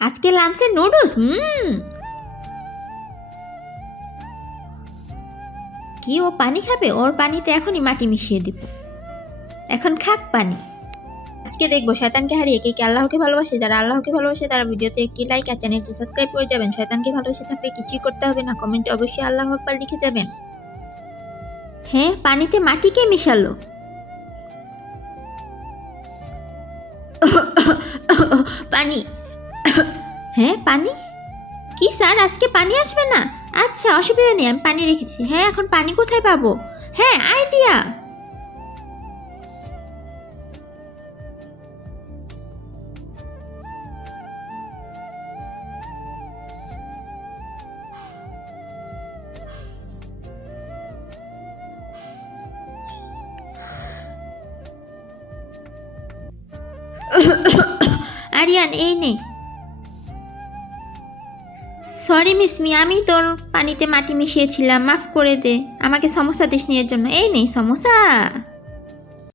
আজকে লাঞ্চে নুডলস। কি ও পানি খাবে? ওর পানিতে এখনই মাটি মিশিয়ে দিব। এখন খাক পানি। আজকে দেখবো শয়তানকে হারিয়ে কে কে আল্লাহকে ভালোবাসে। যারা আল্লাহকে ভালোবাসে তারা ভিডিওতে একটি লাইক আর চ্যানেলটি সাবস্ক্রাইব করে যাবেন। শয়তানকে ভালোবাসে থাকলে কিছুই করতে হবে না, কমেন্টে অবশ্যই আল্লাহু আকবার লিখে যাবেন। হ্যাঁ, পানিতে মাটি কে মিশালো? পানি। হ্যাঁ, পানি। কি স্যার, আজকে পানি আসবে না? আচ্ছা, অসুবিধা নেই, আমি পানি রেখেছি। হ্যাঁ, এখন পানি কোথায় পাবো? হ্যাঁ, আইডিয়া। আরিয়ান, এই নে। সরি মিসমি, আমি তোর পানিতে মাটি মিশিয়েছিলাম, মাফ করে দে। আমাকে সমস্যা দিস নি এর জন্য। এই নেই সমস্যা।